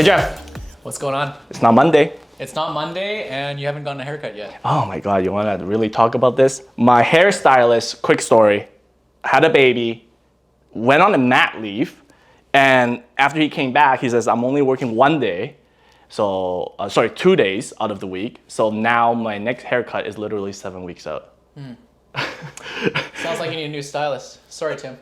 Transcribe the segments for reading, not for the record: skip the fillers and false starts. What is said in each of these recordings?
Hey Jeff, What's going on? it's not Monday. It's not Monday and you haven't gotten a haircut yet. Oh my God, you wanna really talk about this? My hairstylist, quick story, had a baby, went on a mat leave, and after he came back, he says, I'm only working 1 day. So, 2 days out of the week. So now my next haircut is literally 7 weeks out. Sounds like you need a new stylist. Sorry, Tim.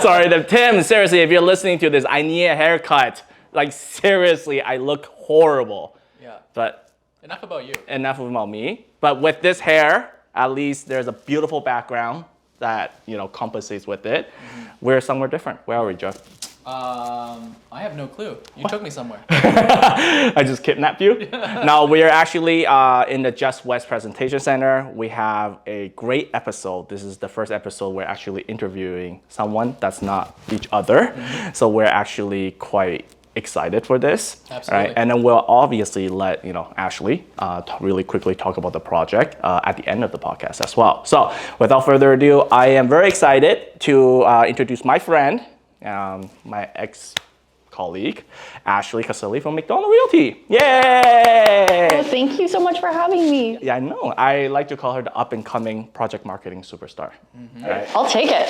Sorry, Tim, seriously, if you're listening to this, I need a haircut. Like seriously, I look horrible. Yeah. But Enough about you. enough about me. But with this hair, at least there's a beautiful background that, compensates with it. We're somewhere different. Where are we, Jeff? I have no clue. You took me somewhere. I just kidnapped you. No, we are actually in the Just West Presentation Center. We have a great episode. This is the first episode we're actually interviewing someone that's not each other. So we're actually quite excited for this. Absolutely. Right? And then we'll obviously let Ashley really quickly talk about the project at the end of the podcast as well. So without further ado, I am very excited to introduce my friend, my ex-colleague, Ashley Casilli from McDonald Realty. Yay! Well, thank you so much for having me. Yeah, I know. I like to call her the up-and-coming project marketing superstar. Right? I'll take it.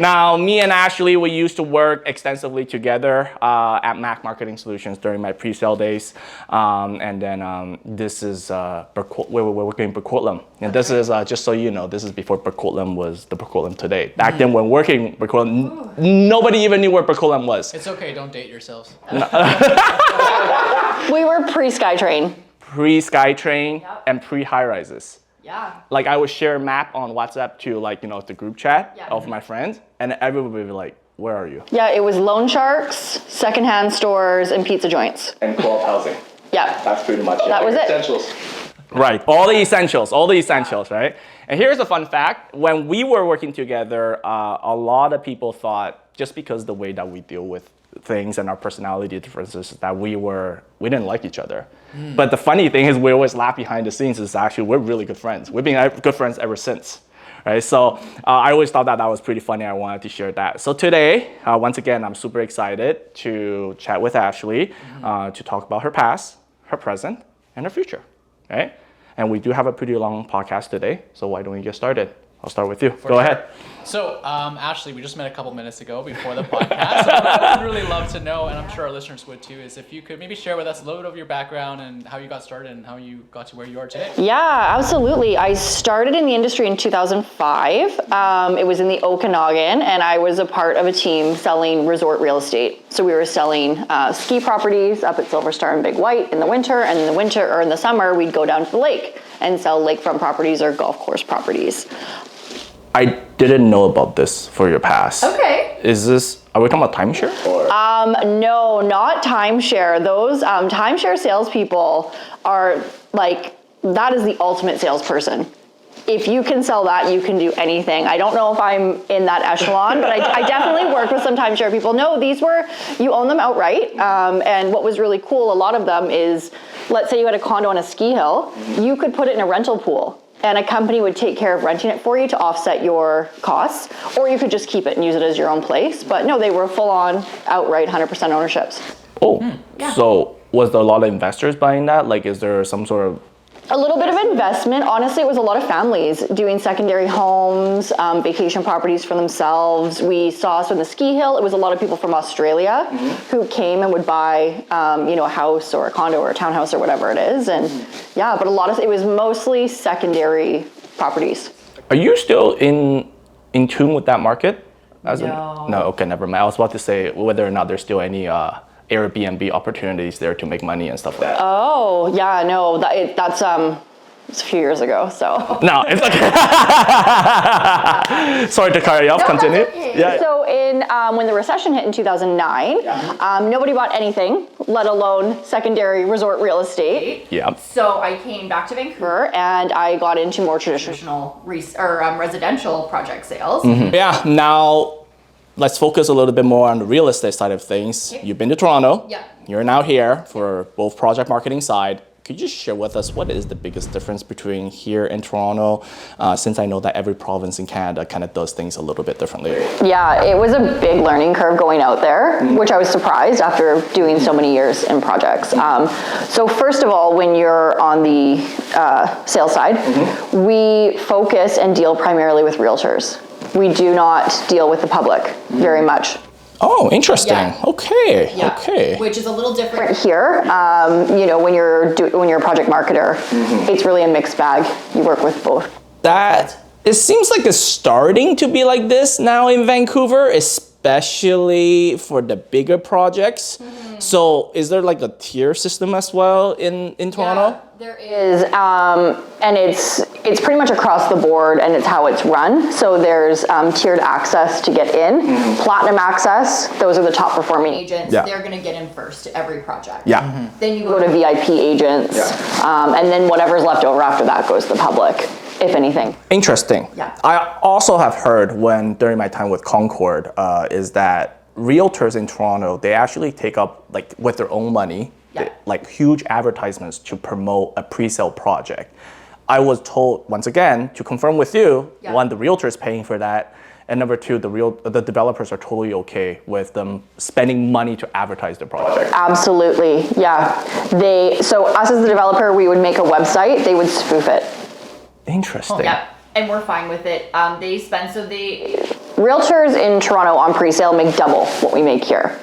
Now, me and Ashley, we used to work extensively together at Mac Marketing Solutions during my pre-sale days. And then this is we're working in Burcourtlam. And this is, just so you know, this is before Burcourtlam was the Burcourtlam today. Back then when working Burcourtlam, nobody even knew where Burcourtlam was. It's okay, don't date yourselves. We were pre-SkyTrain. Pre-SkyTrain Yep. and pre-high-rises. Yeah. Like I would share a map on WhatsApp to the group chat Yeah. of my friends, and everybody would be like, where are you? Yeah, it was loan sharks, secondhand stores, and pizza joints. And co-op housing. Yeah. That's pretty much it. That was it. Essentials. Right, all the essentials, right? And here's a fun fact. When we were working together, a lot of people thought just because the way that we deal with things and our personality differences that we didn't like each other. But the funny thing is we always laugh behind the scenes is actually we're really good friends. We've been good friends ever since. Right, so I always thought that was pretty funny. I wanted to share that. So today, once again, I'm super excited to chat with Ashley to talk about her past, her present, and her future. Right? And we do have a pretty long podcast today, so why don't we get started? I'll start with you. Go ahead. So, Ashley, we just met a couple minutes ago before the podcast. So what I would really love to know, and I'm sure our listeners would too, is if you could maybe share with us a little bit of your background and how you got started and how you got to where you are today. Yeah, absolutely. I started in the industry in 2005. It was in the Okanagan, and I was a part of a team selling resort real estate. So we were selling ski properties up at Silver Star and Big White in the winter, and in the summer, we'd go down to the lake and sell lakefront properties or golf course properties. I didn't know about this for your past. Okay. Are we talking about timeshare? No, not timeshare. Those timeshare salespeople are that is the ultimate salesperson. If you can sell that, you can do anything. I don't know if I'm in that echelon, but I definitely worked with some timeshare people. No, you own them outright. And what was really cool, a lot of them is, let's say you had a condo on a ski hill, you could put it in a rental pool. And a company would take care of renting it for you to offset your costs, or you could just keep it and use it as your own place. But no, they were full-on, outright, 100% ownerships. Oh, Yeah. So was there a lot of investors buying that? Like, is there some sort of... A little bit of investment. Honestly, it was a lot of families doing secondary homes, vacation properties for themselves. We saw, so in the ski hill, it was a lot of people from Australia who came and would buy, a house or a condo or a townhouse or whatever it is. And yeah, but it was mostly secondary properties. Are you still in tune with that market? No. No, okay, never mind. I was about to say whether or not there's still any Airbnb opportunities there to make money and stuff like that. Oh, yeah, no, that's it's a few years ago, so. No, it's okay. Sorry to cut you off, continue. Okay. Yeah. So when the recession hit in 2009, nobody bought anything, let alone secondary resort real estate. Yeah. So I came back to Vancouver and I got into more traditional residential project sales. Yeah, now let's focus a little bit more on the real estate side of things. Okay. You've been to Toronto. Yeah. You're now here for both project marketing side Could you share with us what is the biggest difference between here and Toronto, since I know that every province in Canada kind of does things a little bit differently? Yeah, it was a big learning curve going out there, which I was surprised after doing so many years in projects. So first of all, when you're on the sales side, we focus and deal primarily with realtors. We do not deal with the public very much. Oh, interesting. Yeah. Okay. Yeah. Okay. Which is a little different. Here, when you're a project marketer, it's really a mixed bag. You work with both. That it seems like it's starting to be like this now in Vancouver, especially for the bigger projects. So is there like a tier system as well in Toronto? Yeah, there is. And it's pretty much across the board, and it's how it's run. So there's tiered access to get in, platinum access. Those are the top performing Agents, Yeah. they're going to get in first to every project. Yeah. Then you Go to VIP agents, and then whatever's left over after that goes to the public, if anything. Interesting. Yeah. I also have heard during my time with Concord is that realtors in Toronto, they actually take up like with their own money, like huge advertisements to promote a pre-sale project. I was told, once again, to confirm with you, one, the realtor is paying for that, and number two, the developers are totally okay with them spending money to advertise their project. Absolutely, yeah. So us as the developer, we would make a website, they would spoof it. Interesting. Yeah, and we're fine with it. Realtors in Toronto on pre-sale make double what we make here.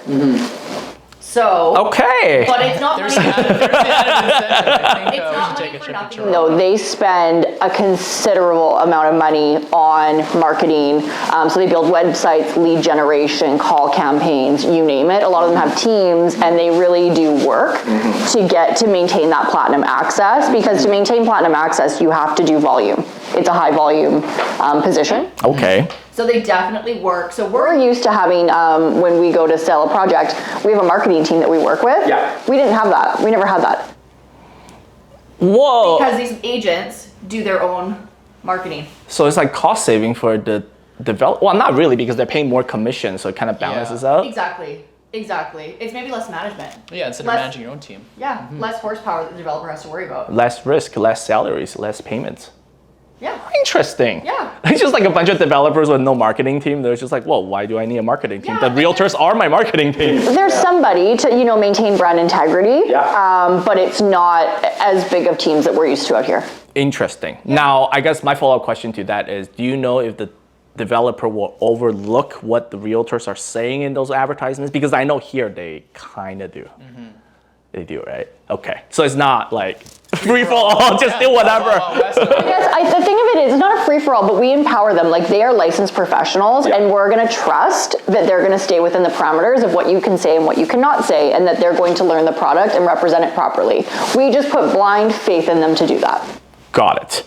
So, Okay. but it's not There's money. the added incentive. I think It's we not should take money a for trip to nothing. Toronto. No, they spend a considerable amount of money on marketing. So they build websites, lead generation, call campaigns, you name it. A lot of them have teams, and they really do work to maintain that platinum access, because to maintain platinum access, you have to do volume. It's a high volume position. Okay. So they definitely work. So We're used to having, when we go to sell a project, we have a marketing team that we work with. Yeah. We didn't have that. We never had that. Whoa. because these agents do their own marketing. So it's like cost saving for the develop. Well, not really, because they're paying more commission, so it kind of balances out. Exactly. It's maybe less management. Yeah, instead of Less- managing your own team. Yeah, less horsepower that the developer has to worry about. Less risk, less salaries, less payments. Yeah. Interesting. Yeah. It's just like a bunch of developers with no marketing team. They're just like, well, why do I need a marketing team? Yeah, The realtors are my marketing team. There's somebody to, maintain brand integrity, but it's not as big of teams that we're used to out here. Interesting. Now, I guess my follow-up question to that is, do you know if the developer will overlook what the realtors are saying in those advertisements? Because I know here they kind of do. They do, right? Okay. So it's not like free for all, just do whatever. Yes, the thing of it is, it's not a free-for-all, but we empower them. Like, they are licensed professionals, and we're going to trust that they're going to stay within the parameters of what you can say and what you cannot say, and that they're going to learn the product and represent it properly. We just put blind faith in them to do that. Got it.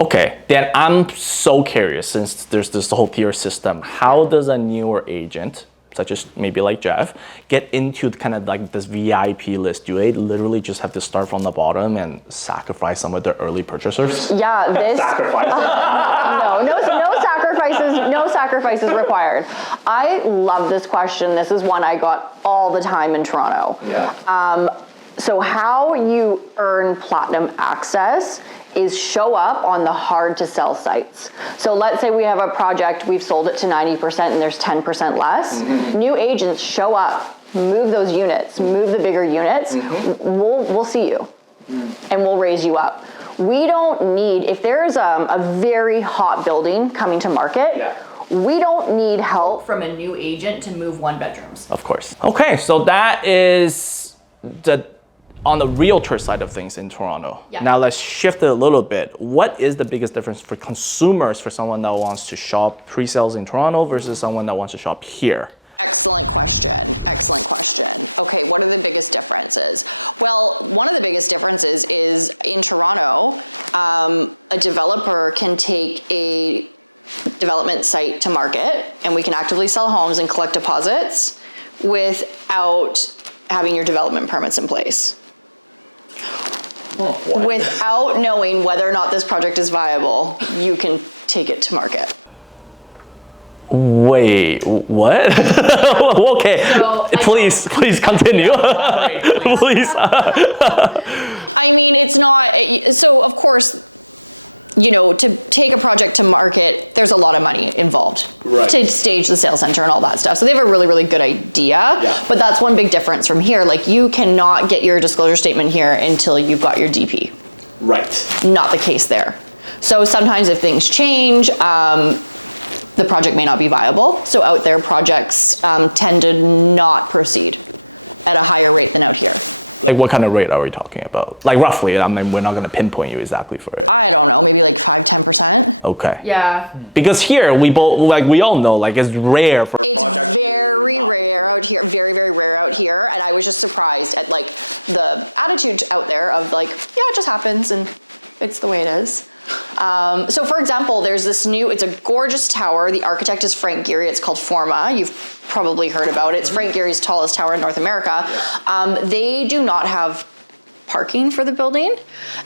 Okay, then I'm so curious, since there's this whole tier system, how does a newer agent, such as maybe like Jeff, get into kind of like this VIP list? Do they literally just have to start from the bottom and sacrifice some of their early purchasers? Yeah, this... No sacrifices required. I love this question. This is one I got all the time in Toronto. So how you earn platinum access is show up on the hard to sell sites. So let's say we have a project, we've sold it to 90% and there's 10% less. New agents show up, move those units, move the bigger units, we'll see you and we'll raise you up. We don't need, if there's a very hot building coming to market, we don't need help From a new agent to move one bedrooms. Of course. Okay, so that is on the realtor side of things in Toronto. Yeah. Now let's shift it a little bit. What is the biggest difference for consumers, for someone that wants to shop pre-sales in Toronto versus someone that wants to shop here? Excellent question. Okay, what are the biggest differences? Well, one of the biggest differences is in Toronto, a developer can take a development site to market, and we can actively sell homes and collect deposits without having your development permits in place. Without knowing whether or not this project is viable, you can take it to market. Wait, what? Okay, So, please continue. Elaborate, please. Please. I mean, it's not, so of course, you know, to take a project to market, there's a lot of money involved to stage the sales center and all that stuff. So they have a really, really good idea, but that's one big difference from here. Like, you cannot get your disclosure statement here until you've got your DP. Right. Not the case there. So sometimes if things change, the project may not be viable. So out there, projects tend to not proceed at a higher rate than out here. Like, what kind of rate are we talking about? Like, roughly, I mean, we're not going to pinpoint you exactly for it. I don't know, maybe like 5-10%. Okay. Yeah. Because here, we all know, like, it's rare for a It's project. very rare out here, very, very rare out here. And I was just surprised at like the attitude out there of like, yeah, it just happens and it's the way it is. So for example, there's this it's a gorgeous tower. The architect is Frank Gehry. It's called Forma. You've probably heard about it. It's Frank Gehry's tallest tower in North America. They do not have parking for the building.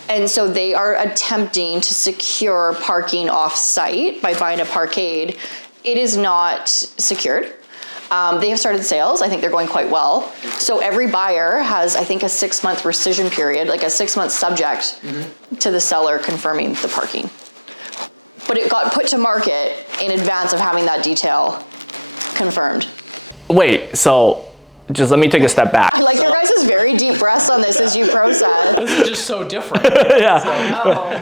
And so they are attempting to secure parking off-site by buying a parkade. It is not secured. They have started sales. I think they're going quite well. So every buyer has, I think, a 6-month rescission period, like a 6-month subject to the seller confirming the parking. But it got put to market in advance of having that detail confirmed. Wait, so just let me take a step back. I like your guys' very deep breaths on this as you process. This is just so different.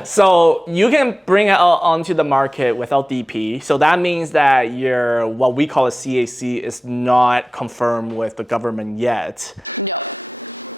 So you can bring it onto the market without DP. So that means that your, what we call a CAC, is not confirmed with the government yet. No.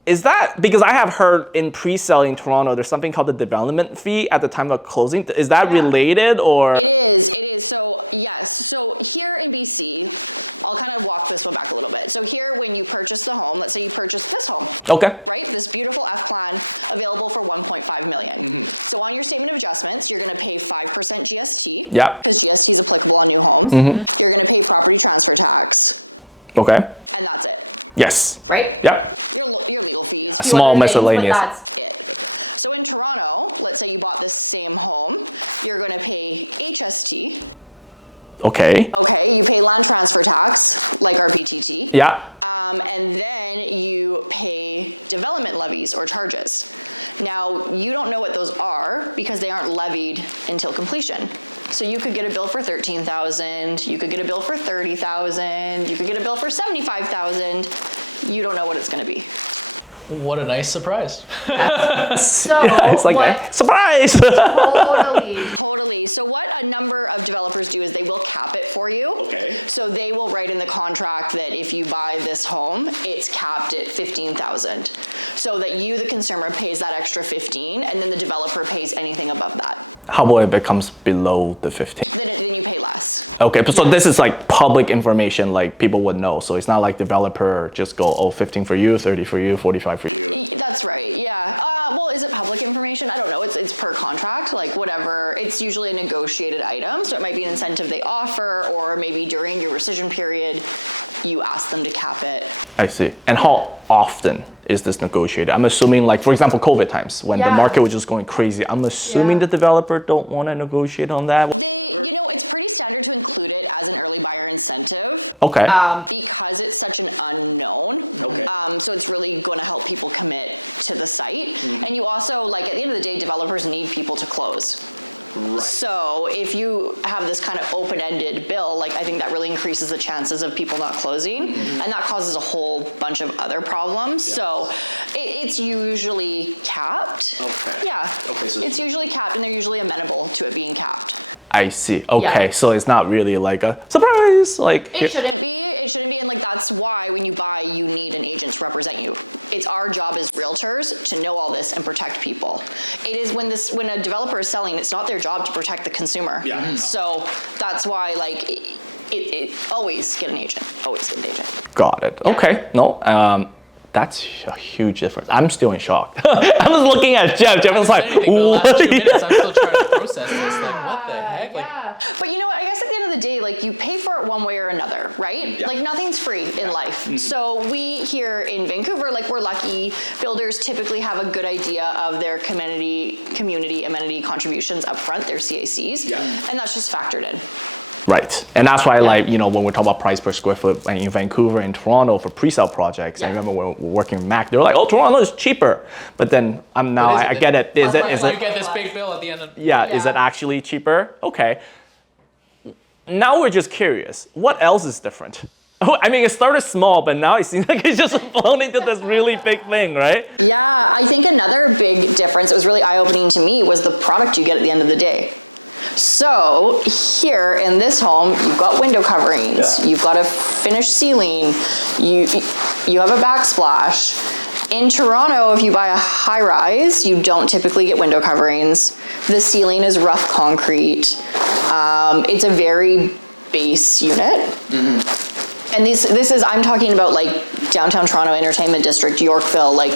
Is that, because I have heard in pre-sale in Toronto, there's something called the development fee at the time of closing. Is that related, or? It is. So yes, so here in BC, I'll kind of walk this one back a little bit. So here, when you purchase the home, let's say you purchase this home. Okay. Right, this beautiful F-plan available for 1.5 million. So on your statement of adjustments, you're gonna pay 5% GST. Yeah. Because GST is applicable on new homes. You're gonna pay property transfer tax. Okay. And that's it. Yes. Right? Yep. Your legal fees. few Small other things, but miscellaneous. That's it. So in Toronto, let's say you bought this same home, you're going to pay HST. Okay. Okay, you pay land transfer tax, like our PTT. Yeah. And then you pay development levies or charges. Now, you don't know what those are because they aren't levied until completion. So you could get a bill for $13,000, you could get a bill for $30,000, you could get a bill for $75,000. You don't know what it's going to be. What a nice surprise. So It's like what? a surprise. Totally. So what a number of developers do is they will cap it for you. Okay. So they will write in the contract that if you buy this home, it's capped at $15,000. So that you, the consumer, pays that extra 15, and then the developer pays anything above that. How about if it comes below the 15? Then you pay less. Okay, so this is like public information, like people would know. So it's not like developer just go, oh, 15 for you, 30 for you, 45 for you. That's right, yeah. Well, is it public information? I don't know, it's per contract, like whatever. It's usually a negotiated item, so it might be an incentive they offer, or maybe during your rescission period, you ask them to cap it. I see. And how often is this negotiated? I'm assuming, like, for example, COVID times, when the Yeah. market was just going crazy. I'm assuming the developer don't want to negotiate on that. It's pretty standard to include it as an early buyer incentive. Okay. Because it's such an unknown. Okay. So it's really going to help people commit to the site. And you also, like, at the end of the day, developers need people to close. Right. So if you have this kind of open-ended bill, like, I think that really increases the chances of people not closing, and that causes a whole bunch of other problems. So it's usually capped. Okay. Yeah. Okay, so it's usually capped, and they're usually amenable to it being capped. I see. Okay, Yeah. so it's not really like a surprise. Like It shouldn't be, and like that's why when you buy, you need an agent to represent you. It's our job as realtors to know all this and protect people. It is when a developer is selling, it's not their job to protect the consumer. Yeah. So that's why, like, it always get an agent. Always get an agent. Got it. Okay. No. That's a huge difference. I'm still in shock. I'm just looking at Jeff. Jeff is like, The last what? 2 minutes, I'm still trying to process this. Like, what the heck? Like, But you know what? I guess at the end of the day, like, you pay for it one way or another, right? Yeah. Like, nothing's free in life. So we here in Vancouver, like, we're lucky. Builders typically have a good idea of their community amenity contributions up front, their CACs, and that's just factored in. Right. And that's why, like, you know, when we're talking about price per square foot like in Vancouver and Toronto for pre-sale projects, I remember when we were working with Mac, they were like, oh, Toronto is cheaper. But then I get it. Is it? You get this big bill at the end of. Yeah, is it actually cheaper? Okay. Now we're just curious. What else is different? I mean, it started small, but now it seems like it's just blown into this really big thing, right? Yeah, I think another big difference that was really eye-opening to me was the product you get at the end of the day. So here in this home, you've got window coverings, you've got a finished ceiling, you have a backsplash. In Toronto, if you buy a high rise, you don't typically get window coverings. The ceiling is rough concrete. It's a very base unit. And this is, I'm talking about like downtown Toronto Entertainment District, Yorkville, like,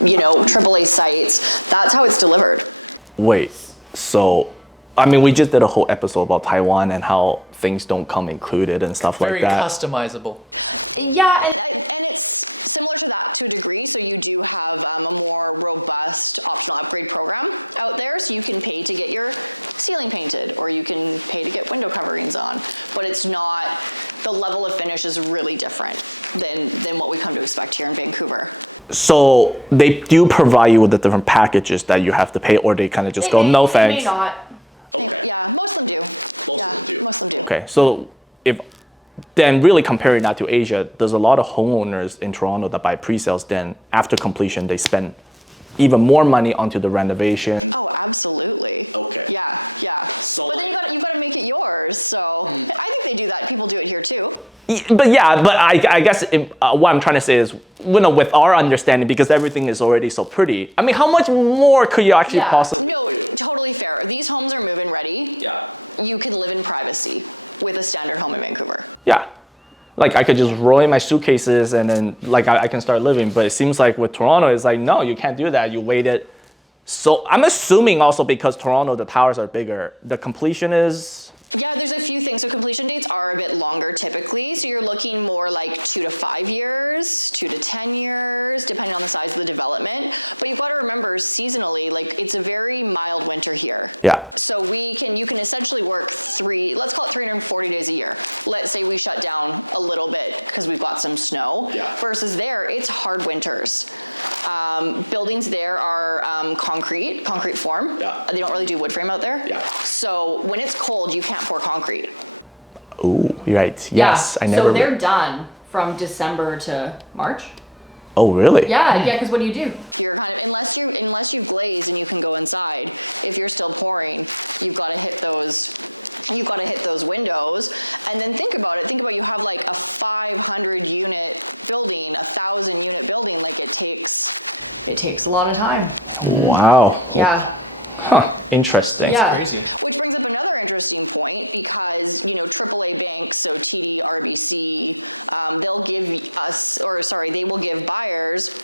you know, AAA sites. That's how it's delivered. Wait, so, I mean, we just did a whole episode about Taiwan and how things don't come included and stuff Very like that. customizable. Yeah, and it's similar to that to a degree. So you do have a more robust optional upgrade program out there. So you can pay to get your ceiling painted, or you can pay to get window coverings on. But it's not, the level of finish is really different than what we come to expect here in Vancouver. So they do provide you with the different packages that you have to pay, or they kind of just go, no thanks. May not. Okay. Yeah, most of them do. Most of them do. Okay, so if then really comparing that to Asia, there's a lot of homeowners in Toronto that buy pre-sales, then after completion they spend even more money onto the renovation. Oh, absolutely. Okay. Yeah. So but then you've got to make it yours. So I think they do that. People do it here too. But I guess what I'm trying to say is, you know, with our understanding, because everything is already so pretty, I mean, how much more could you actually possibly No, do? totally fair. These homes are move-in ready. Yeah. You can live in privacy with a standard home in Vancouver. Yeah. Like I could just roll in my suitcases and then like I can start living. But it seems like with Toronto, it's like, no, you can't do that. You waited. So I'm assuming also because Toronto, the towers are bigger, the completion is... Yeah, there's a few things. So completion dates are a bit longer typically. So you're looking more like 2 to 5 years, 2 to 10 years, depending on the size of the development. But you've got to remember seasonally, like it's a very mild winter here. Yeah. So you can essentially work let's call it 340 days a year. Let's say we shut down a little bit because we've got some snow. Yeah. Versus there, it's hard winters. Buildings there are concrete form. Yeah. They don't really do wood frame out there. Yeah. So when it's cold, you can't pour concrete. Oh, right. Yes, I never... So they're done from December to March. Oh, really? Yeah, because what do? You're kind of, unless you've glazed and you can go inside, if you're still pouring, you've got to hit those windows. And then think about it. You have like a 500 unit building, 1,000 unit building. Like it takes a lot of time. Wow. Yeah. Huh. Interesting. Yeah. crazy. Which brings up another interesting point because, you know, AAA banks, so TD, RBC, they will give buyers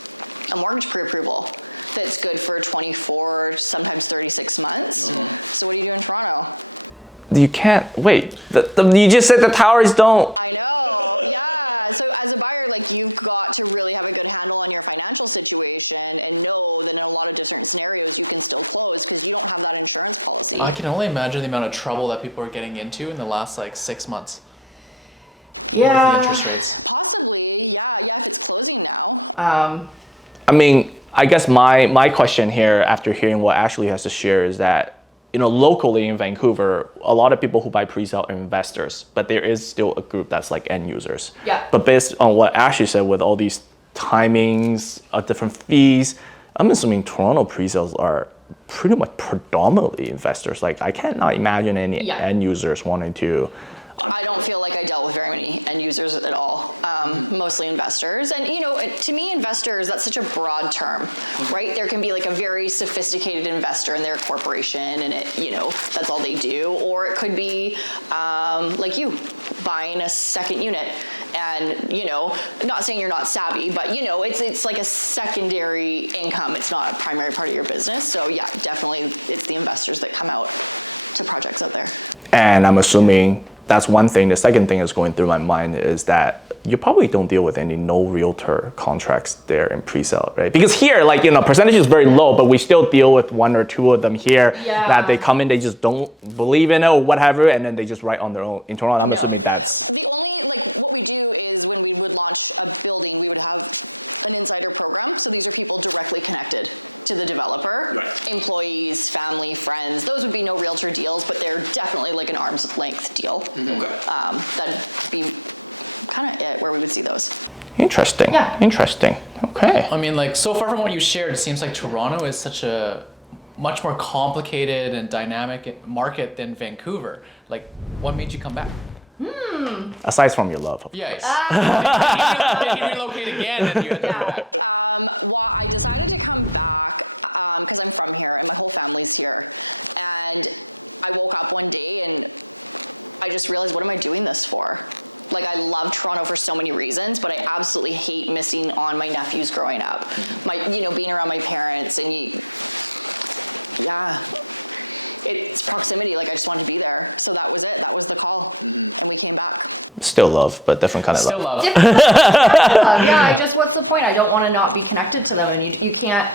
a mortgage pre-approval that's good for 24, sometimes 36 months. So what do you do in Toronto? You can't, wait, you just said the towers don't. I know, yeah. So as a buyer, like you've got to really have a good handle on your financial situation and know that in a lot of different scenarios you can still close because you don't have that insurance policy. I can only imagine the amount of trouble that people are getting into in the last like 6 months. Yeah, With the interest rates. possibly. Yeah, if it's closing now. I mean, I guess my question here after hearing what Ashley has to share is that, you know, locally in Vancouver, a lot of people who buy pre-sale are investors, but there is still a group that's like end users. Yeah. But based on what Ashley said with all these timings, different fees, I'm assuming Toronto pre-sales are pretty much predominantly investors. Like I cannot imagine any end users wanting to. I don't feel like I dealt with very many end users at all, mostly investors. And, you know, to me, investors, that's such a broad term, right? There can be like a very sophisticated investor in their corporation and it, you know, that's all they do. Or it could be like you buying a second unit and, you know, not saying you're not savvy, but, you know, it's like a secondary income. It's not a primary part of your business. So yeah, definitely it's the investors that come out to projects out there. And I'm assuming that's one thing. The second thing that's going through my mind is that you probably don't deal with any no realtor contracts there in pre-sale, right? Because here, like, percentage is very low, but we still deal with one or two of them here that they come in, they just don't believe in it or whatever, and then they just write on their own internal. I'm assuming that's the only, like, what we do is when we would launch a building, we would have an insider program. So these are people directly connected to the developer, employees, family, friends. Those would be no realtor deals, but they're definitely like an arm's length deal. That'd be kind of it where we would see those. interesting. Yeah. Interesting. Okay. I mean, like, so far from what you shared, it seems like Toronto is such a much more complicated and dynamic market than Vancouver. Like, what made you come back? Aside from your love. Yes. Did you relocate again and you had to go back? Well, I decided to come back because I'm from here and my whole family's here. And I woke up one day and I just realized, what am I doing this for? Like, I love Toronto for so many reasons, but I absolutely hate missing on my nephews growing up. Being around my parents and it's proximity. Like, I just wanted to be there. So that was it. That was the call. And we came back. Still love, but different kind of Still love. love. Yeah, what's the point? I don't want to not be connected to them. And you can't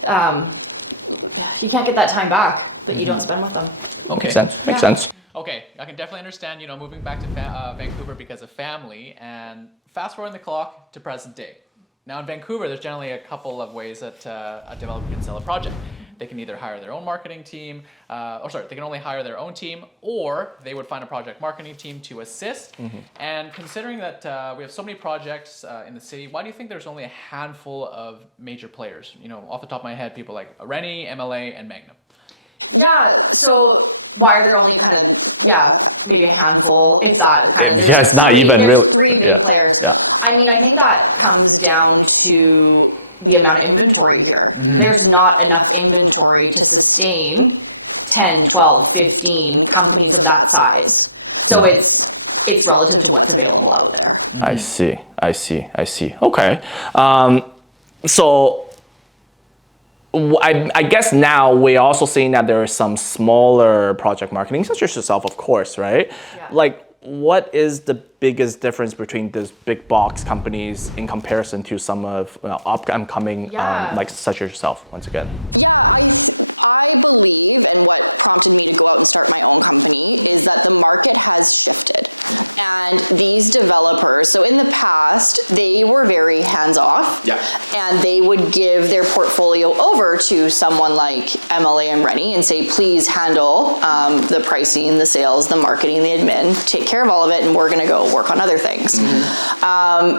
get that time back that you don't spend with them. Okay. Makes sense. Okay, I can definitely understand, moving back to Vancouver because of family, and fast forwarding the clock to present day. Now in Vancouver, there's generally a couple of ways that a developer can sell a project. They can either hire their own marketing team, they can only hire their own team, or they would find a project marketing team to assist. And considering that we have so many projects in the city, why do you think there's only a handful of major players? Off the top of my head, people like Rennie, MLA, and Magnum. Yeah, so why are there only kind of, maybe a handful, if that kind of, there's three big players. I mean, I think that comes down to the amount of inventory here. There's not enough inventory to sustain 10, 12, 15 companies of that size. So it's relative to what's available out there. I see. Okay. So I guess now we're also seeing that there are some smaller project marketing, such as yourself, of course, right? Yeah. Like, what is the biggest difference between these big box companies in comparison to some of upcoming, like such as yourself, once again? Yeah, I believe, and what prompted me to go out and start my own company, is that the market has shifted. And these developers, so in the past, they were very hands-off, and they would give their portfolio over to someone like MLA and Rennie and say, please handle the pricing, the sales, the marketing, the admin, take care of all of it, and we're gonna go work on other things.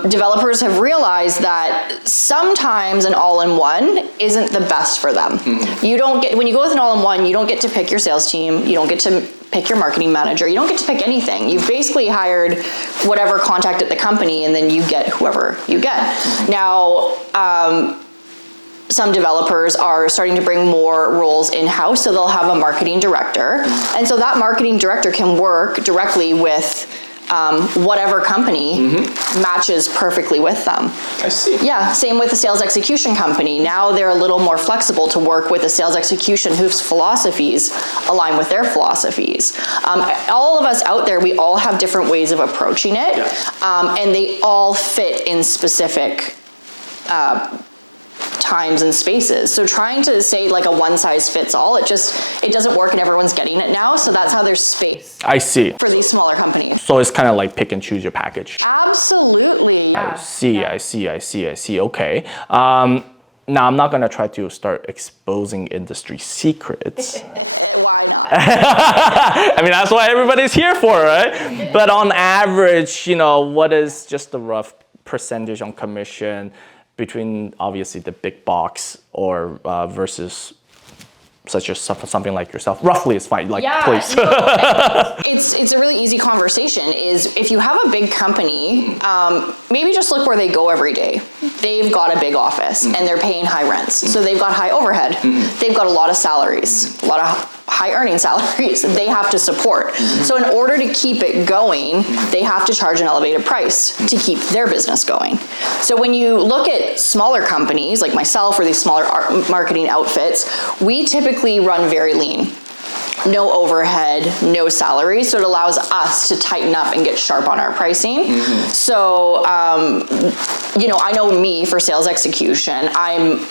Developers have realized that sometimes an all-in-one isn't the best for them. You don't get, when you go with an all-in-one, you don't get to pick your sales team, you don't get to pick your marketing manager, you don't get to pick anything. You've basically hired whatever contact at the company and then you get whoever you get. Now, some developers are starting to bring more roles in-house, so they'll have a marketing director. And so that marketing director can work directly with whatever company matches perfectly with them. I see. Yeah, same with the sales execution company. Now they're a little more flexible to work with a sales execution whose philosophies align with their philosophies. All of us out there, we all have different ways of approaching it, and they all fit in specific times and spaces. So trying to say like a one size fits all, it doesn't work and everyone's getting it now. So that's how there's space. I see. For these smaller companies. So it's kind of like pick and choose your package. Absolutely. I see. Okay. Now, I'm not going to try to start exposing industry secrets. Why not? I mean, that's what everybody's here for, right? But on average, what is just the rough percentage on commission between obviously the big box or versus such as something like yourself? Roughly is fine, please. It's a really easy conversation is if you have a big company, maybe just look where they go every day. They've got a big office and they're paying high rents. So they've got high overhead. They've got a lot of salaries, a lot of high earning salaries that they have to support. So in order to keep it going, they have to charge an elevated price to keep their business going. So when you look at smaller companies like myself or these smaller marketing outfits, we typically run very lean. no overhead, no salary. So it allows us to tighten up and get sharp on our pricing. So, I know me for sales execution, I'm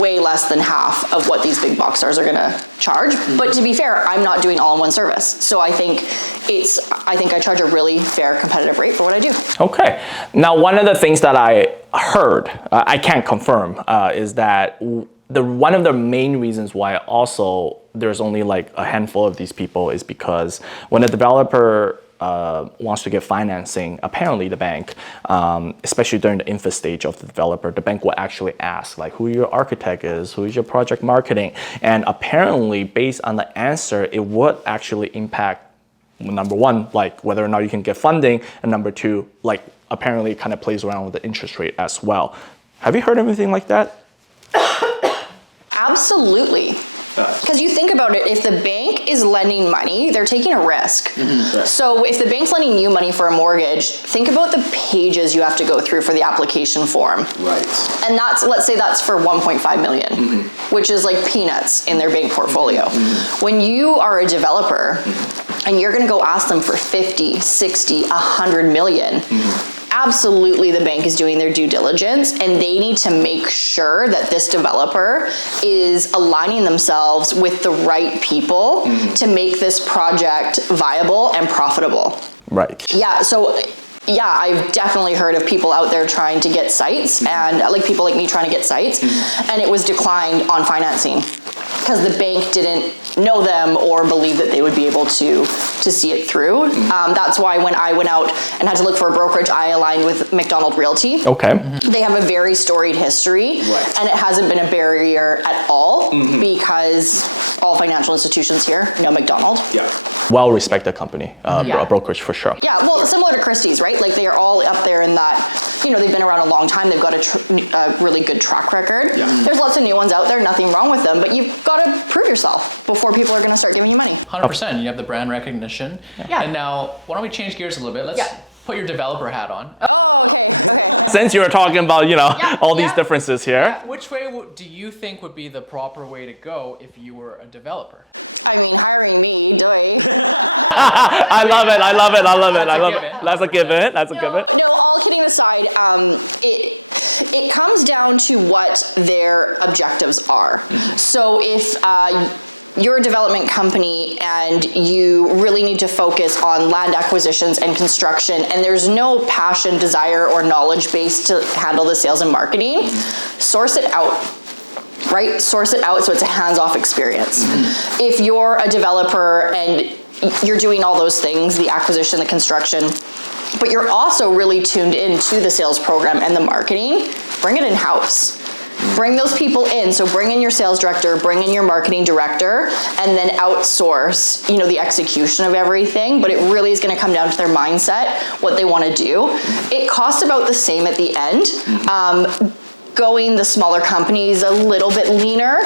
way less than half of what these big box stores are gonna charge. But to be fair, I'm not doing all-in-one service. So I think I charge a really fair competitive rate for what I do. Okay. Now, one of the things that I heard, I can't confirm, is that one of the main reasons why also there's only like a handful of these people is because when a developer wants to get financing, apparently the bank, especially during the infant stage of the developer, the bank will actually ask like who your architect is, who is your project marketing, and apparently based on the answer, it would actually impact, number one, like whether or not you can get funding, and number two, like apparently it kind of plays around with the interest rate as well. Have you heard anything like that? Absolutely. Because you think about it, if the bank is lending money, they're taking a risk. So if the bank's lending you money for a mortgage, think about the pages you have to go through for the application form. Right. And let's say that's for 1.5 million, which is like peanuts in their bank portfolio. When you are a developer and you're gonna go ask them for 50, 60, 100 million, absolutely the bank is doing their due diligence, and they need to make sure that this developer is aligning themselves with the right people to make this project viable and profitable. Right. Yeah, so I've definitely heard of people out there trying to get sites, and like people like me trying to get sites, and it was declined on financing because the bank didn't know them or believe that they would be able to see it through. That's why when I went out and had to look for a brokerage, I aligned with McDonald Realty. Okay. They have a very storied history, and it hasn't been a barrier at all because all financial institutions here know McDonald. Yeah. Well-respected company, a brokerage for sure. Yeah, well, similar to Christie's, right? Like they are all up there in that, they've been around a long time. They've got a really good track record. Yeah. There's lots of new ones out there, nothing wrong with them, but you've got to prove yourself before people are going to start giving you money. 100%. You have the brand recognition. Yeah. And now, why don't we change gears a little bit? Let's put your developer hat on. Oh, okay. Since you were talking about, all these differences here. Which way do you think would be the proper way to go if you were a developer? I mean, hiring me, doy. I love it. That's a given. No, all kidding aside, it comes down to what their objectives are. So if you're a development company and you really need to focus on land acquisitions and construction, and there's no passion, desire, or knowledge base to handle the sales and marketing, source it out. Right? Source it out so it's a hands-off experience. If you're a developer and you're doing all those things, the acquisition, the construction, but you're also really tuned into the sales program and the marketing, bring it in-house. Bring those people in. So bring in your sales director, bring in your marketing director, and then outsource, the execution of everything. But it really is going to come down to their mindset, what they want to do. It costs about the same at the end. Going the smaller companies a little bit leaner,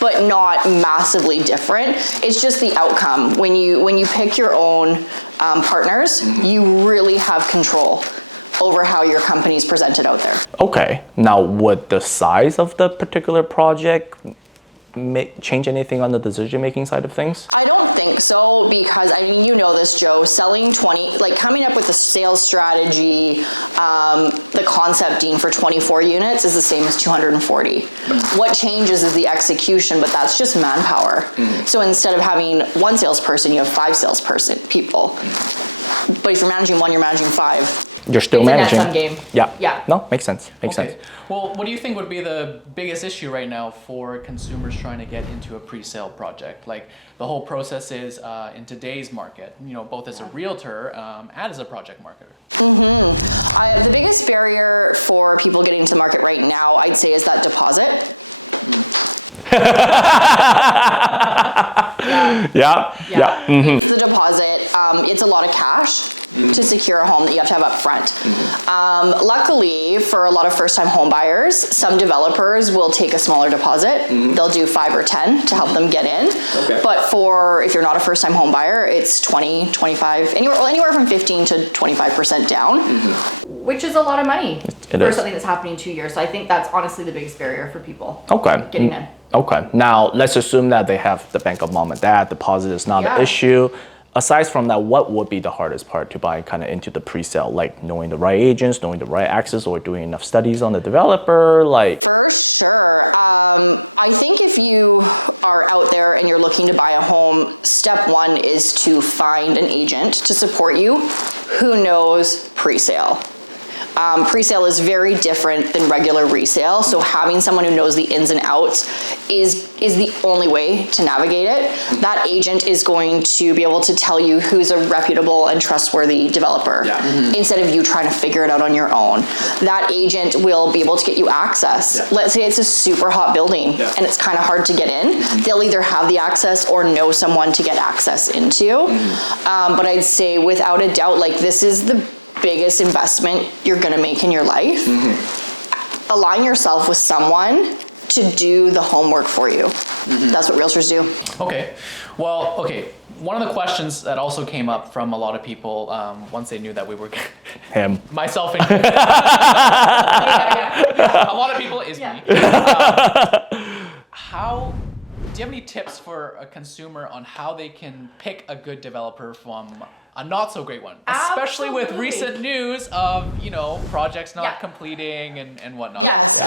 but not massively different. It's just the outcome. When you pick your own partners, you really have control over how your company is presented out there. Okay. Now, would the size of the particular project change anything on the decision-making side of things? I don't think so, because you know this, Joe, selling 20, like coming up with a sales strategy, the concepting for 24 units is the same as 240. What changes is the execution, but that's just manpower. So instead of having one salesperson, you have 5 people. But if you're managing one, you're managing 5. You're still It's a managing. net-sum game. Yeah. Yeah. No, makes sense. Makes sense. Well, what do you think would be the biggest issue right now for consumers trying to get into a pre-sale project? Like the whole process is in today's market, both as a realtor and as a project marketer. The biggest barrier for people getting into the market right now, I'd say, is that deposit. Yeah. It's the deposit. It's a lot of cash to secure a home that you have to have up front. Luckily, for a lot of first-time home buyers, some developers will take a smaller deposit. They'll do 5 or 10 to help them get in. Okay. But if you're not a first-time home buyer, it's 20, 25, anywhere from 15 to 25% down. Which is a lot of money It for is. something that's happening in 2 years. So I think that's honestly the biggest barrier for people Okay. getting in. Okay. Now let's assume that they have the bank of mom and dad. Deposit is not Yeah. an issue. Aside from that, what would be the hardest part to buy kind of into the pre-sale? Like knowing the right agents, knowing the right access, or doing enough studies on the developer? Like For sure. I think if you are out there and you're looking to buy a home, step one is to find an agent to support you who knows pre-sale. Pre-sale is very different than regular resale, so having someone who knows the ins and outs is the only way to navigate it. That agent is going to be able to tell you who's a reputable and trustworthy developer, instead of you trying to figure it out on your own. That agent will be able to get you access. Let's say it's a super hot building and it's kind of hard to get in. They'll either have the access or know someone to get access into. But I'd say without a doubt, like, this is the biggest investment you're gonna make in your life. Align yourself with someone to do the homework for you. That's what realtors do. Okay. Well, okay. One of the questions that also came up from a lot of people once they knew that we were him. myself included. A lot of people is me. How do you have any tips for a consumer on how they can pick a good developer from a not so great one, especially with recent news of, you know, projects not completing and whatnot? Yes.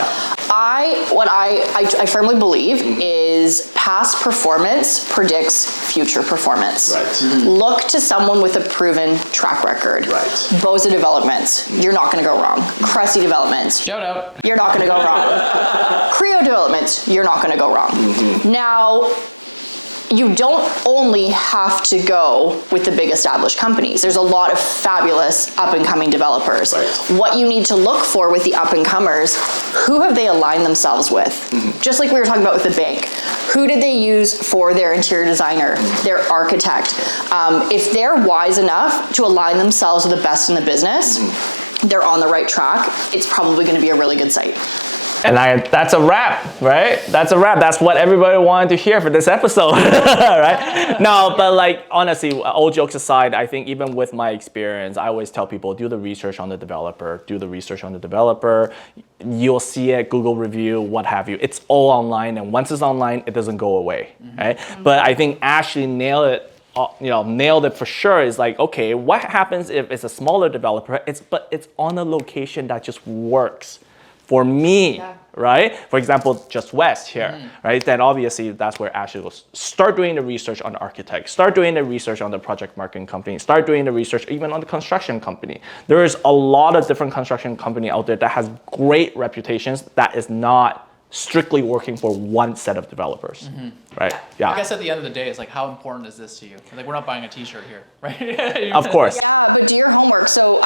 What I firmly believe is past performance predicts future performance. Look to someone with a proven track record. Boza Developments, you're not gonna go wrong. Cressy Developments, Shout out. you're not gonna go wrong. Creo Developments, you're not gonna go wrong. Now, you don't only have to go with the big established companies. There's a lot of fabulous up-and-coming developers. What you need to look for with the up-and-comers, who have they aligned themselves with? Just like we were talking about with the bank. Who did they use for their interior designer, their architect? If they're wise enough to align themselves with the best in the business, they're on the right track. It's probably gonna be a really good site. And that's a wrap, right? That's a wrap. That's what everybody wanted to hear for this episode, right? No, but like, honestly, all jokes aside, I think even with my experience, I always tell people, do the research on the developer, do the research on the developer. You'll see it, Google review, what have you. It's all online, and once it's online, it doesn't go away, right? But I think Ashley nailed it for sure. Is like, okay, what happens if it's a smaller developer? But it's on a location that just works for me, right? For example, just west here, right? Then obviously that's where Ashley goes. Start doing the research on the architect. Start doing the research on the project marketing company. Start doing the research even on the construction company. There is a lot of different construction company out there that has great reputations that is not strictly working for one set of developers, right? Yeah. I guess at the end of the day, it's like, how important is this to you? Like, we're not buying a T-shirt here, right? Of course. Yeah, but do your homework. So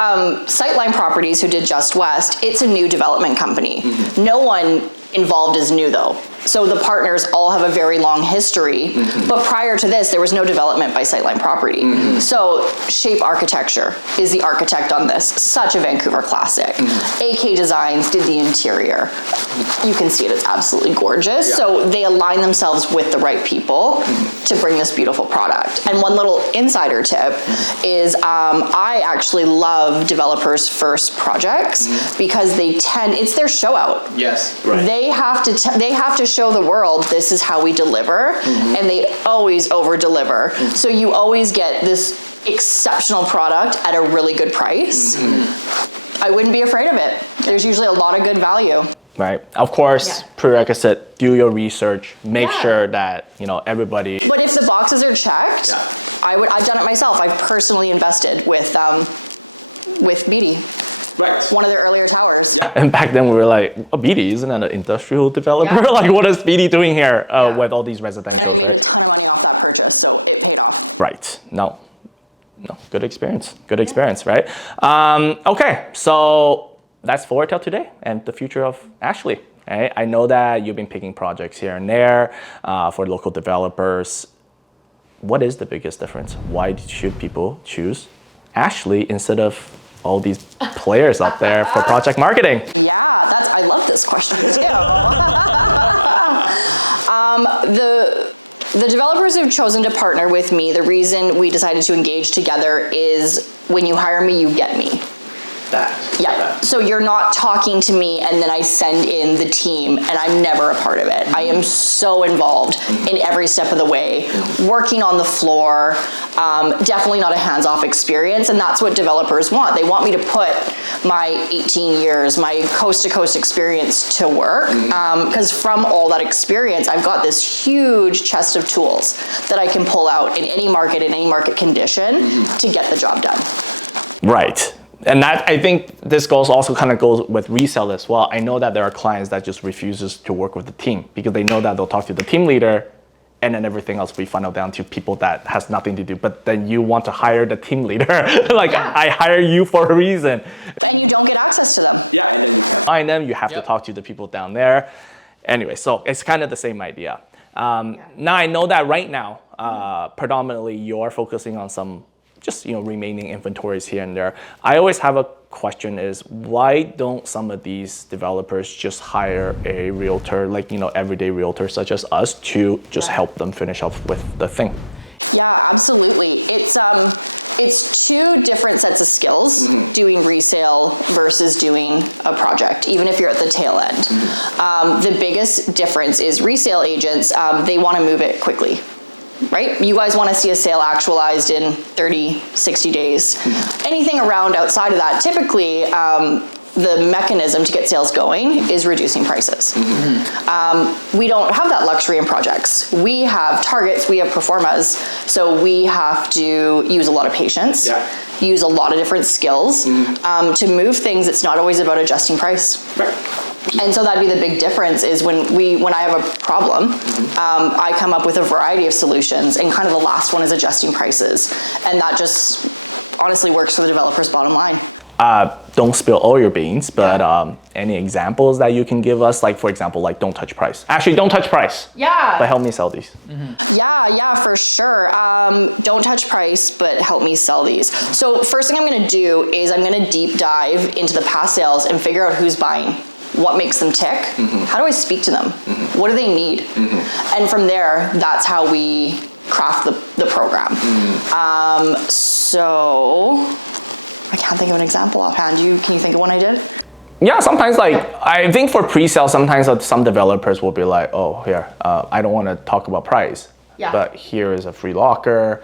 Sightline Properties, who did Just West, it's a new development company. No one involved is new though. So the partners all have a very long history, but prior to this, there was no development by Sightline Property. So Shape Architecture is the architect on this. Such a Vancouver classic. AK Designs did the interior. You can see it, it's absolutely gorgeous. So they align themselves with the right people to bring this beautiful product. And one little insider tip is I actually love developers' first projects because it's their show out. Yes, right. They have to show the world this is how we deliver, and they always over deliver. So you always get this exceptional product at a really good price. I wouldn't be afraid of it. There's usually a lot of good value. Right. Of course, prerequisite, do your research, make sure that, everybody. But if the boxes are checked, I've done it myself. I've personally invested with BD. Right. One of their earlier towers. And back then we were like, BD, isn't that an industrial developer? Like, what is BD doing here with all these residential? And I made a ton of money off that purchase, so it paid off. Right. No, good experience. Good experience, right? Okay, so that's for till today and the future of Ashley. Right? I know that you've been picking projects here and there for local developers. What is the biggest difference? Why should people choose Ashley instead of all these players out there for project marketing? Yeah, I love this question too. The developers who've chosen to partner with me, the reason we decided to engage together is when you hire me, you get me. Yeah, so you're not talking to me and then I send in the team and I'm never a part of it. I am so involved in every step of the way, working on the floor, definitely not a hands-off experience, and that's what developers want. They want me to put my 18 years, my coast-to-coast experience to work, because from all that experience, I've got this huge chest of tools that I can pull out in any market condition to get the job done. Right. And that, I think this also kind of goes with resale as well. I know that there are clients that just refuses to work with the team because they know that they'll talk to the team leader and then everything else we funnel down to people that has nothing to do. But then you want to hire the team leader. Like, I hire you for a reason. And you don't get access to them. Yeah, and then you can't find them. You have to talk to the people down there. Anyway, so it's kind of the same idea. Now I know that right now, predominantly you're focusing on some just remaining inventories here and there. I always have a question is, why don't some of these developers just hire a realtor, like everyday realtor such as us, to just help them finish off with the thing? Yeah, absolutely. It's two different sets of skills, doing resale versus doing a project, even if you're at the tail end. The biggest difference is resale agents, they want to move it quickly. Right? You guys want to see a sale actualized in 30, 60 days. Anything around outside of that, typically the mechanism to get sales going is reducing prices. We don't have that luxury in projects. We have targets, we have performas, so we have to use a lot of patience, use a lot of different skills. To move things, it's not always about adjusting price. And so that'd be the big difference is when I have a problem, I come up with a variety of solutions, and kind of the last one is adjusting prices. And that just honestly works for the developer's bottom line. Don't spill all your beans, but any examples that you can give us? Like, for example, like don't touch price. Actually, don't touch price. Yeah. But help me sell these. Yeah, for sure. Don't touch price, but help me sell these. So first thing I'm gonna do is I'm gonna deep dive into the past sales and figure out who's buying. What makes them tick? How do I speak to them? What do they need? And from there, that's how we craft the program. So I can't think of an example offhand. Can you think of one I did? Yeah, sometimes I think for pre-sale, sometimes some developers will be like, oh, here, I don't want to talk about price, but here is a free locker.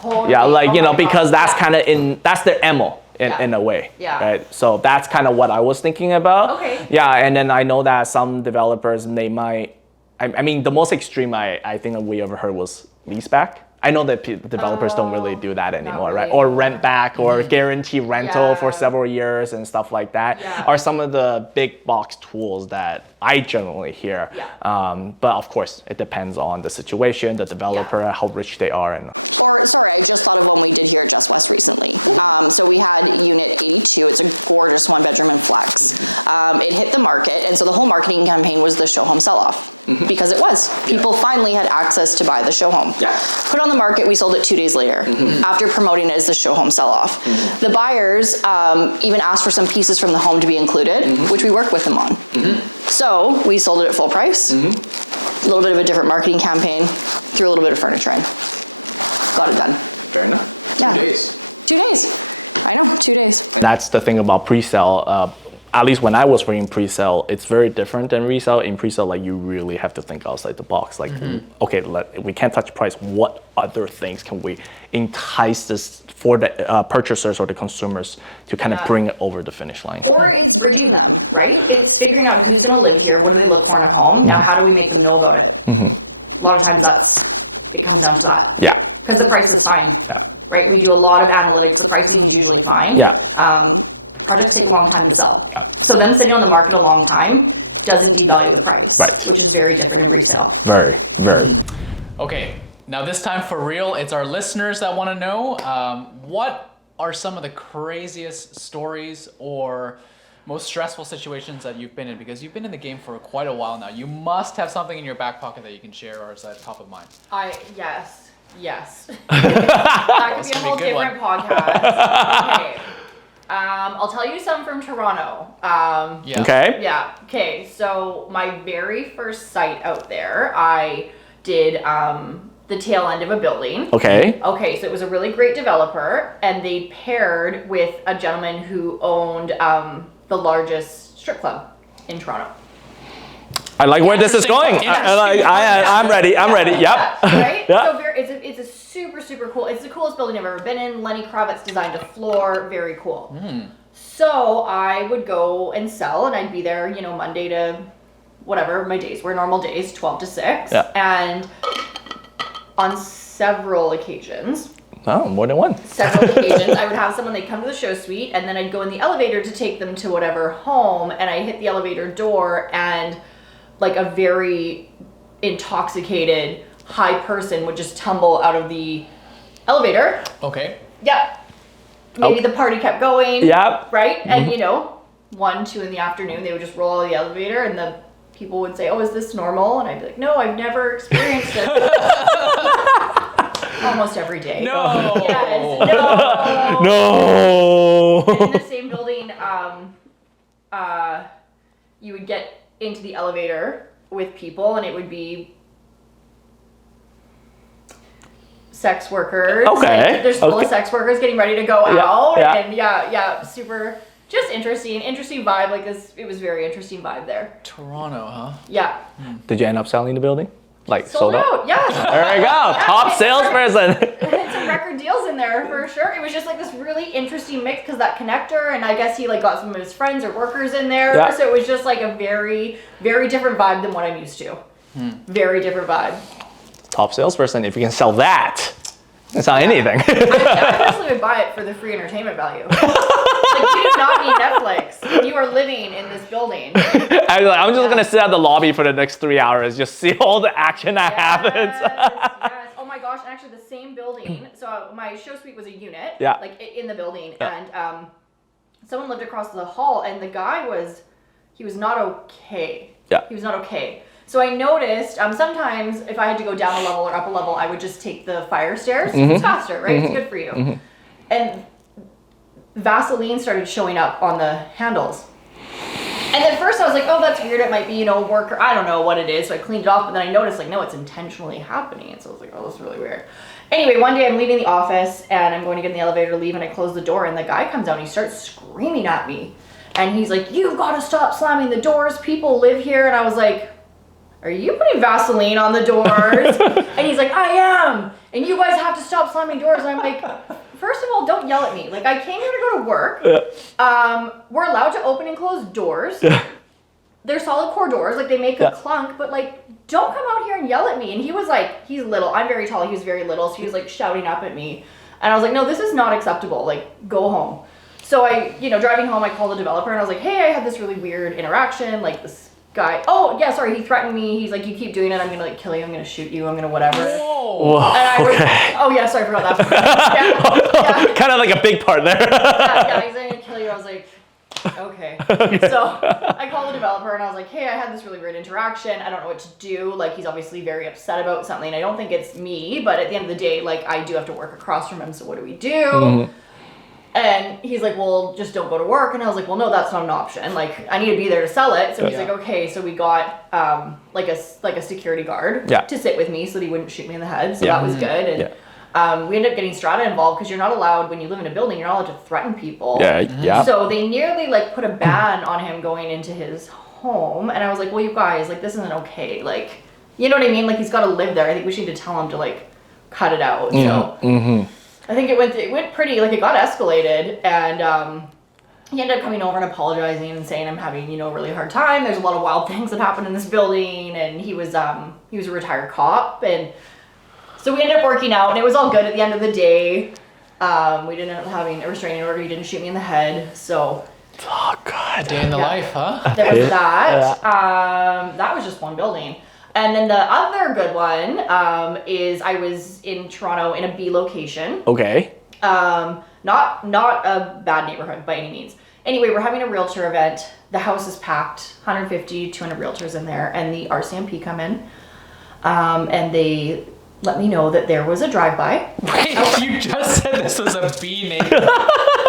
Totally. Yeah, because that's kind of that's their MO. In a way, right? So that's kind of what I was thinking about. Okay. Yeah, and then I know that some developers, they might, I mean, the most extreme I think we ever heard was leaseback. I know that developers don't really do that anymore, right? Or rent back or guarantee rental for several years and stuff like that are some of the big box tools that I generally hear. But of course, it depends on the situation, the developer, how rich they are. Sorry, I just thought of one we did here at Just West recently. So we had unit 82. It's a gorgeous one bedroom and flex. It hit the market, and so the whole marketing campaign was the show home sell-off. Because it was. People finally had access to buy the show home. Put on the market, we sold it 2 days later after promoting it as the show home sell-off. The buyers even asked for some pieces from the home to be included, which we worked with them on. So we sold it at full price, a little bit of a different marketing campaign, threw a little bit of furniture in. Got it done. Fair enough. 2 days. 2 days. I know, 2 days. And that's the thing about pre-sale. At least when I was working pre-sale, it's very different than resale. In pre-sale, you really have to think outside the box. Okay, we can't touch price. What other things can we entice this for the purchasers or the consumers to kind of bring it over the finish line? Or it's bridging them, right? It's figuring out who's going to live here. What do they look for in a home? Now, how do we make them know about it? A lot of times it comes down to that. Because the price is fine, right? We do a lot of analytics. The pricing is usually fine. Projects take a long time to sell. So them sitting on the market a long time doesn't devalue the price, which is very different in resale. Very. Okay, now this time for real, it's our listeners that want to know what are some of the craziest stories or most stressful situations that you've been in, because you've been in the game for quite a while now. You must have something in your back pocket that you can share, or is that top of mind? Yes. That could be a whole different podcast. Okay. I'll tell you some from Toronto. Okay. Yeah. Okay. So my very first site out there, I did the the tail end of a building. Okay. Okay, so it was a really great developer, and they paired with a gentleman who owned the largest strip club in Toronto. I like where this is going. I'm ready. I'm ready. Yep. Yeah, right? Yep. So it's a super, super cool. It's the coolest building I've ever been in. Lenny Kravitz designed a floor. Very cool. So I would go and sell, and I'd be there, you know, Monday to whatever my days were, normal days, 12 to 6. Yeah. And on several occasions, Oh, more than one. I would have someone, they'd come to the show suite, and then I'd go in the elevator to take them to whatever home, and I hit the elevator door, and like a very intoxicated high person would just tumble out of the elevator. Okay. Yeah. Maybe the party kept going. Yep. Right? And you know, 1, 2 in the afternoon, they would just roll out of the elevator, and the people would say, "Oh, is this normal?" And I'd be like, "No, I've never experienced it." Almost every day. No. Yes. No. No. And in the same building, you would get into the elevator with people, and it would be sex workers. Okay. Like, there's full of sex workers getting ready to go Yeah, out. yeah. And yeah, super, just interesting vibe. Like this, it was very interesting vibe there. Toronto, huh? Yeah. Did you end up selling the building? Like Sold out. Yeah. There you go. Top salesperson. Had some record deals in there for sure. It was just like this really interesting mix because that connector, and I guess he like got some of his friends or workers in there. Yeah. So it was just like a very, very different vibe than what I'm used to. Very different vibe. Top salesperson. If you can sell that, you can sell anything. I personally would buy it for the free entertainment value. Like, you do not need Netflix. You are living in this building. I'm just gonna sit at the lobby for the next 3 hours, just see all the action that happens. Yes. Oh my gosh! And actually, the same building. So my show suite was a unit. Yeah. Like in the building, Yeah. and someone lived across the hall, and the guy he was not okay. Yeah. He was not okay. So I noticed sometimes if I had to go down a level or up a level, I would just take the fire stairs. It's faster, right? It's good for you. And Vaseline started showing up on the handles. And at first I was like, oh, that's weird. It might be, work, or I don't know what it is. So I cleaned it off, but then I noticed, like, no, it's intentionally happening. And so I was like, oh, that's really weird. Anyway, one day I'm leaving the office and I'm going to get in the elevator to leave, and I close the door, and the guy comes out and he starts screaming at me. And he's like, you've got to stop slamming the doors. People live here. And I was like, are you putting Vaseline on the doors? And he's like, I am. And you guys have to stop slamming doors. And I'm like, first of all, don't yell at me. Like, I came here to go to work. We're allowed to open and close doors. They're solid core doors. Like, they make a clunk. But, like, don't come out here and yell at me. And he was like, he's little. I'm very tall. He was very little. So he was, like, shouting up at me. And I was like, no, this is not acceptable. Like, go home. So I, driving home, I called the developer. And I was like, hey, I had this really weird interaction. Like, this guy, oh yeah, sorry, he threatened me. He's like, you keep doing it, I'm gonna like kill you, I'm gonna shoot you, I'm gonna whatever. Whoa, and I was, oh yeah, sorry, I forgot that. Yeah. Kind of like a big part there. yeah, he's gonna kill you. I was like, okay. So I called the developer and I was like, hey, I had this really weird interaction. I don't know what to do. Like, he's obviously very upset about something. I don't think it's me, but at the end of the day, like, I do have to work across from him, so what do we do? And he's like, well, just don't go to work. And I was like, well, no, that's not an option. Like, I need to be there to sell it. So he's like, okay. So we got like a security guard to sit with me so that he wouldn't shoot me in the head. So that was good. And we ended up getting Strata involved because you're not allowed, when you live in a building, you're not allowed to threaten people. So they nearly like put a ban on him going into his home. And I was like, well, you guys, like, this isn't okay. Like, you know what I mean? Like, he's got to live there. I think we should need to tell him to like cut it out. So I think it went pretty, like, it got escalated, and he ended up coming over and apologizing and saying, I'm having, a really hard time. There's a lot of wild things that happen in this building, and he was a retired cop, and so we ended up working out, and it was all good at the end of the day. We didn't end up having a restraining order. He didn't shoot me in the head, so. Oh, God. Day in the life, huh? There was that. That was just one building. And then the other good one is I was in Toronto in a B location. Okay. Not a bad neighborhood by any means. Anyway, we're having a realtor event. The house is packed, 150, 200 realtors in there, and the RCMP come in, and they let me know that there was a drive-by. Wait, you just said this was a B neighborhood.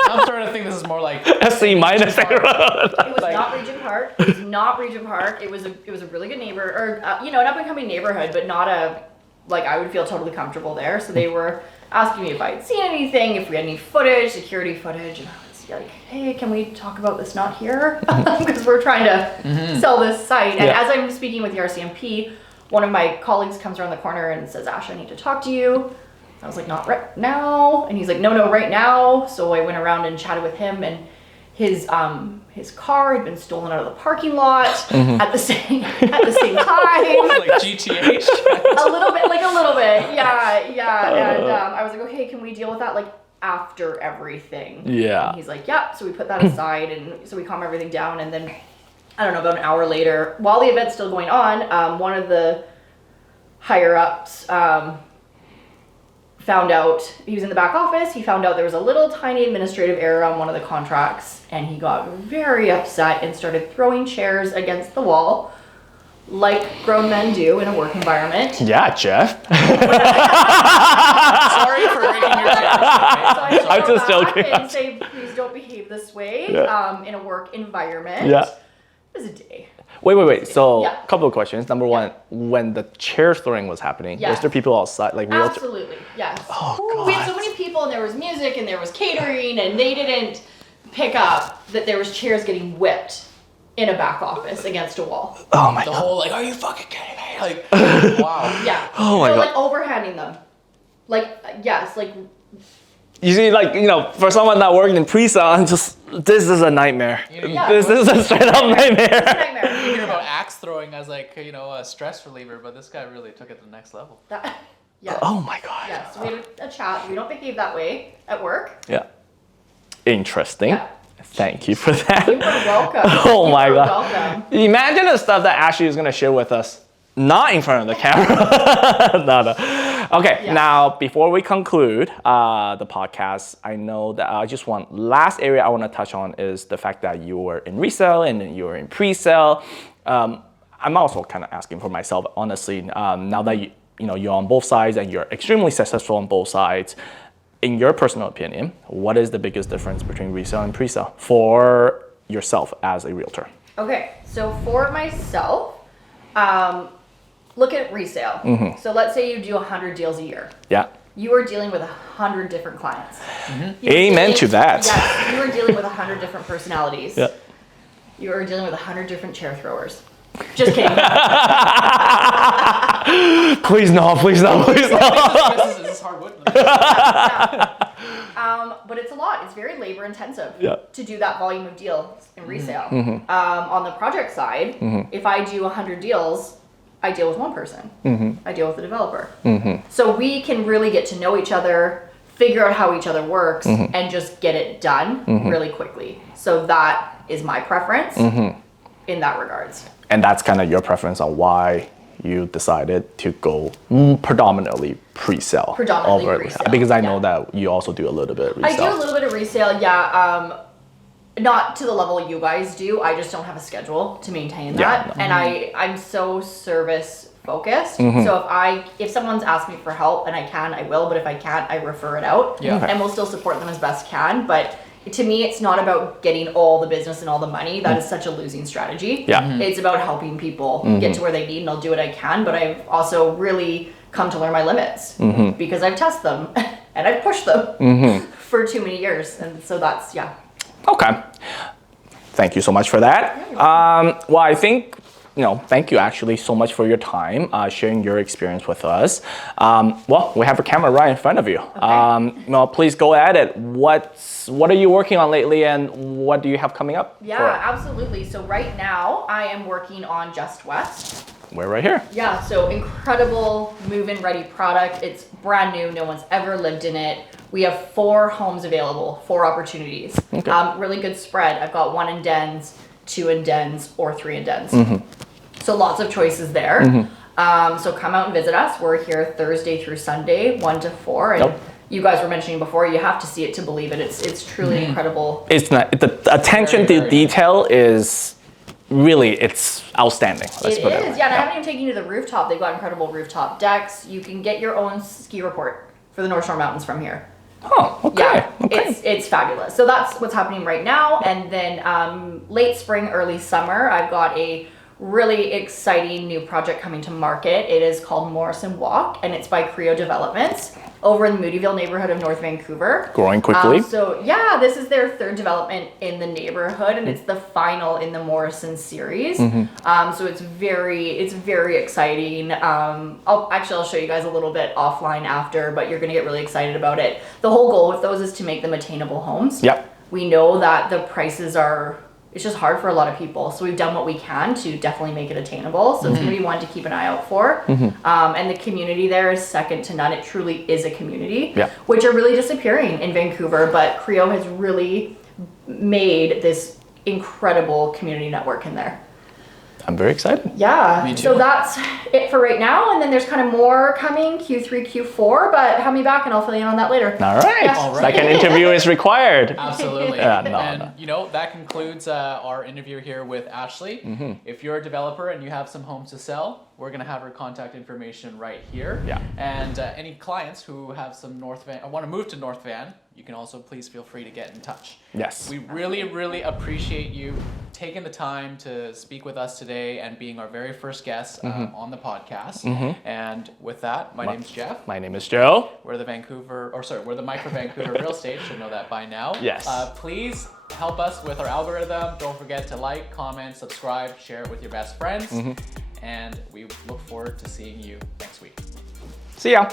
I'm starting to think this is more like C minus. It was not Regent Park. It was not Regent Park. It was a really good neighbor, or an up and coming neighborhood, but not a like I would feel totally comfortable there. So they were asking me if I'd seen anything, if we had any footage, security footage, and I was like, hey, can we talk about this not here? Because we're trying to sell this site. And as I'm speaking with the RCMP, one of my colleagues comes around the corner and says, Ash, I need to talk to you. I was like, not right now. And he's like, no, right now. So I went around and chatted with him, and his car had been stolen out of the parking lot at the same time. Like GTH. a little bit, yeah. And I was like, okay, can we deal with that like after everything? Yeah. And he's like, yeah. So we put that aside, and so we calm everything down, and then I don't know, about an hour later, while the event's still going on, one of the higher ups found out, he was in the back office, he found out there was a little tiny administrative error on one of the contracts, and he got very upset and started throwing chairs against the wall, like grown men do in a work environment. Yeah, Jeff. Sorry for breaking your chair. So I I'm just joking. and say, please don't behave this way in a work environment. Yeah. It was a day. Wait. So, Yeah. couple of questions. Number one, when the chair throwing was happening, was there people outside, like realtors? Absolutely, yes. Oh, God. We had so many people, and there was music, and there was catering, and they didn't pick up that there was chairs getting whipped in a back office against a wall. Oh my The God. whole, like, are you fucking kidding me? Like, wow. Yeah. Oh my so, God. like, overhanding them. Like, yes, like, You see, like, for someone not working in pre-sale, this is a nightmare. Yeah. This is a straight up nightmare. nightmare. You hear about axe throwing as like, a stress reliever, but this guy really took it to the next level. Yes. Oh my God. Yes, we had a chat. We don't behave that way at work. Yeah. Interesting. Yeah. Thank you for that. You were welcome. Oh my You were God. welcome. Imagine the stuff that Ashley is going to share with us, not in front of the camera. No. Okay, Yeah. now before we conclude the podcast, I know that last area I want to touch on is the fact that you were in resale and then you were in pre-sale. I'm also kind of asking for myself, honestly, now that you're on both sides and you're extremely successful on both sides. In your personal opinion, what is the biggest difference between resale and pre-sale for yourself as a realtor? Okay, so for myself, look at resale. So let's say you do 100 deals a year. Yeah. You are dealing with 100 different clients. Amen to that. Yes, you are dealing with 100 different personalities. Yeah. You are dealing with 100 different chair throwers. Just kidding. Please no. This is hardwood. But it's a lot. It's very labor intensive Yeah. to do that volume of deals in resale. On the project side, if I do 100 deals, I deal with one person. I deal with the developer. So we can really get to know each other, figure out how each other works, and just get it done really quickly. So that is my preference in that regards. And that's kind of your preference on why you decided to go predominantly pre-sale. Predominantly over pre-sale, because I know that you also do a little bit of resale. I do a little bit of resale, yeah. Not to the level you guys do. I just don't have a schedule to maintain that. Yeah. And I'm so service focused. So if someone's asked me for help and I can, I will. But if I can't, I refer it out. Yeah. Okay. And we'll still support them as best can. But to me, it's not about getting all the business and all the money. That is such a losing strategy. Yeah. It's about helping people get to where they need, and I'll do what I can. But I've also really come to learn my limits because I've tested them and I've pushed them for too many years. And so that's, yeah. Okay. Thank you so much for that. Well, I think, thank you actually so much for your time, sharing your experience with us. Well, we have a camera right in front of you. Okay. Please go at it. What are you working on lately, and what do you have coming up? Yeah, absolutely. So right now I am working on Just West. We're right here. Yeah, so incredible move-in ready product. It's brand new. No one's ever lived in it. We have 4 homes available, 4 opportunities. Okay. Really good spread. I've got 1 in Dens, 2 in Dens, or 3 in Dens. So lots of choices there. So come out and visit us. We're here Thursday through Sunday, 1 to 4. And you guys were mentioning before, you have to see it to believe it. It's truly incredible. It's not, the attention to detail is really, it's outstanding. Let's put it. Yeah, and I haven't even taken you to the rooftop. They've got incredible rooftop decks. You can get your own ski report for the North Shore Mountains from here. Oh, okay. Yeah, Okay. it's fabulous. So that's what's happening right now. And then late spring, early summer, I've got a really exciting new project coming to market. It is called Morrison Walk, and it's by Creo Developments over in the Moodyville neighborhood of North Vancouver. Growing quickly. So yeah, this is their third development in the neighborhood, and it's the final in the Morrison series. So it's very exciting. I'll show you guys a little bit offline after, but you're gonna get really excited about it. The whole goal with those is to make them attainable homes. Yep. We know that the prices it's just hard for a lot of people. So we've done what we can to definitely make it attainable. So it's going to be one to keep an eye out for. And the community there is second to none. It truly is a community, which are really disappearing in Vancouver. But Creo has really made this incredible community network in there. I'm very excited. Yeah, Me too. so that's it for right now. And then there's kind of more coming, Q3, Q4, but have me back and I'll fill you in on that later. All right. Yeah. All right. Second interview is required. Absolutely. Yeah, no. You know, that concludes our interview here with Ashley. If you're a developer and you have some homes to sell, we're going to have her contact information right here. Yeah. And any clients who have some North Van, or want to move to North Van, you can also please feel free to get in touch. Yes. We really appreciate you taking the time to speak with us today and being our very first guest on the podcast. And with that, my name's Jeff. My name is Joe. We're the Micro Vancouver Real Estate. Should know that by now. Yes. Please help us with our algorithm. Don't forget to like, comment, subscribe, share it with your best friends. And we look forward to seeing you next week. See ya.